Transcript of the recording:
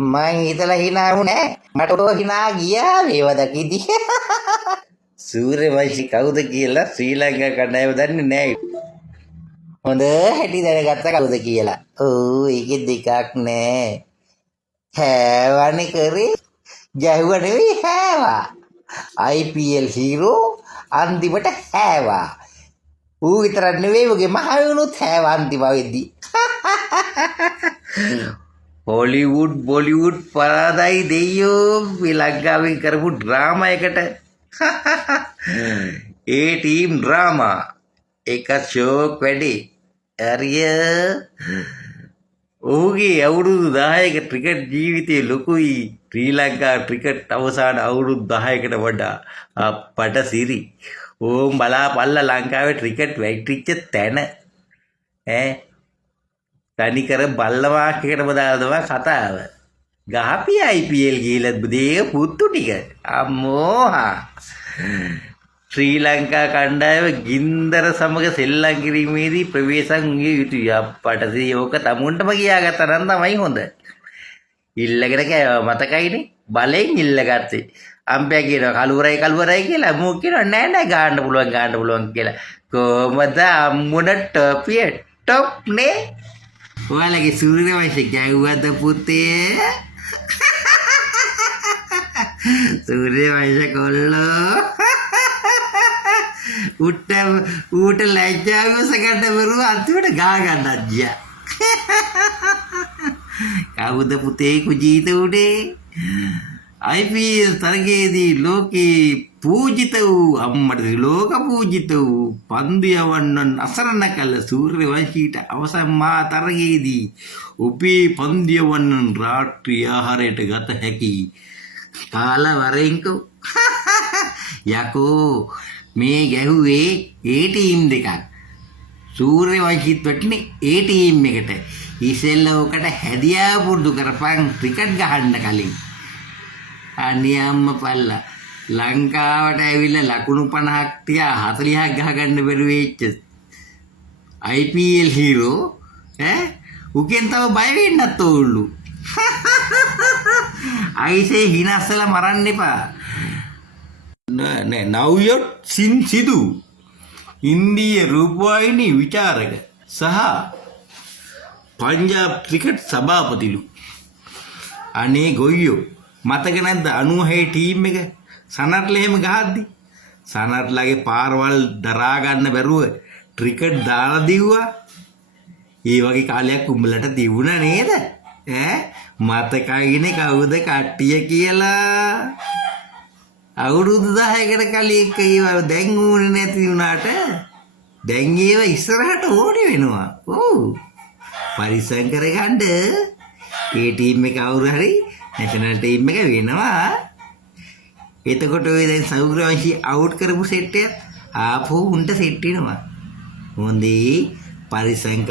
මං හිතලා hina වුණේ මට ඔය hina ගියා මේව දකිද්දි. සූර්යවංශි කවුද කියලා ශ්‍රී ලංකා කණ්ඩායම දන්නේ නැහැ. හොඳ හැටි දැනගත්ත කවුද කියලා. ඔව් ඒකේ දෙකක් නෑ. හැවනේ කරේ ගැහුව නෙවෙයි හැවා. IPL හීරෝ අන්තිමට හැවා. ඌ විතරක් නෙවෙයි උගේ මහවුනුත් හැවා අන්තිම වෙද්දි. හොලිවුඩ් බොලිවුඩ් පරාදයි දෙයියෝ මේ ලංකාවෙන් කරපු ඩ්‍රාමා එකට. ඒ ටීම් ඩ්‍රාමා එක ෂෝක් වැඩි. හරිය ඔහුගේ අවුරුදු 10ක ක්‍රිකට් ජීවිතයේ ලොකුයි ශ්‍රී ලංකා ක්‍රිකට් අවසාන අවුරුදු 10කට වඩා අපට සිරි. ඕම් බලාපල්ලා ලංකාවේ ක්‍රිකට් වැටිච්ච තැන තනිකර බල්ලවාක්කයකටම දාලා කතාව. ගහපි IPL ගිහලා බුදේ පුත්තු ටික. අම්මෝහා. ශ්‍රී ලංකා කණ්ඩායම ගින්දර සමග සෙල්ලම් කිරීමේදී ප්‍රවේශම් විය යුතුයි. අපට සීයෝක තමුන්ටම කියාගත්තා නම් තමයි හොඳ. ඉල්ලගෙන කෑවා මතකයිනේ. බලෙන් ඉල්ලගත්තේ. අම්පයා කියනවා කලුවරයි කියලා. මෝ කියනවා නෑ ගාන්න පුළුවන් කියලා. කොහමද අම්මුණ ටොපිය ටොප් නේ? ඔයාලගේ සූර්යවංශි ගැව්වද පුතේ? සූර්යවංශ කොල්ලෝ ඌට ලැජ්ජාවස ගන්න බරුව අන්තිමට ගා ගන්න අජ්ජා. කවුද පුතේ කුජීත උඩේ? IPL තරගයේදී ලෝකේ පූජිත වූ අම්මට ලෝක පූජිත වූ පන්දු යවන්නන් අසරණ කළ සූර්යවංශීට අවසන් මා තරගයේදී ඔබේ පන්දු යවන්නන් රාත්‍රී ආහාරයට ගත හැකි කාලා වරෙන්කෝ. යකෝ මේ ගැහුවේ ඒ ටීම් දෙකක්. සූර්යවංශීත් වටනේ ඒ ටීම් එකට. ඉස්සෙල්ල ඔකට හැදියාව පුරුදු කරපන් ක්‍රිකට් ගහන්න කලින්. අනියම්ම පල්ලා ලංකාවට ඇවිල්ලා ලකුණු 50ක් තියා 40ක් ගහගන්න බැරි වෙච්ච IPL හීරෝ උකෙන් තව බය වෙන්නත් ඕල්ලු. අයිසේ හිනස්සලා මරන්න එපා. නව්යොට් සිදු ඉන්දීය රූපවාහිනී විචාරක සහ පංජාබ් ක්‍රිකට් සභාපතිලු. අනේ ගොයියෝ මතක නැද්ද 96 ටීම් එක සනත්ලා එහෙම ගහද්දි සනත්ලාගේ පාරවල් දරා ගන්න බැරුව ක්‍රිකට් දාලා දිව්වා. ඒ වගේ කාලයක් උඹලට තිබුණා නේද? මතකයිනේ කවුද කට්ටිය කියලා? අවුරුදු 10කට කලින් ඒවා දැන් ඕනේ නැති වුණාට දැන් ඒවා ඉස්සරහට ඕනේ වෙනවා. ඔව් පරිස්සම් කරගන්න. ඒ ටීම් එක අවුරු හරි නැෂනල් ටීම් එක වෙනවා. එතකොට ඔය දැන් සූර්යවංශී අවුට් කරපු සෙට් එක ආපහු උන්ට සෙට් වෙනවා. හොඳේ පරිස්සම්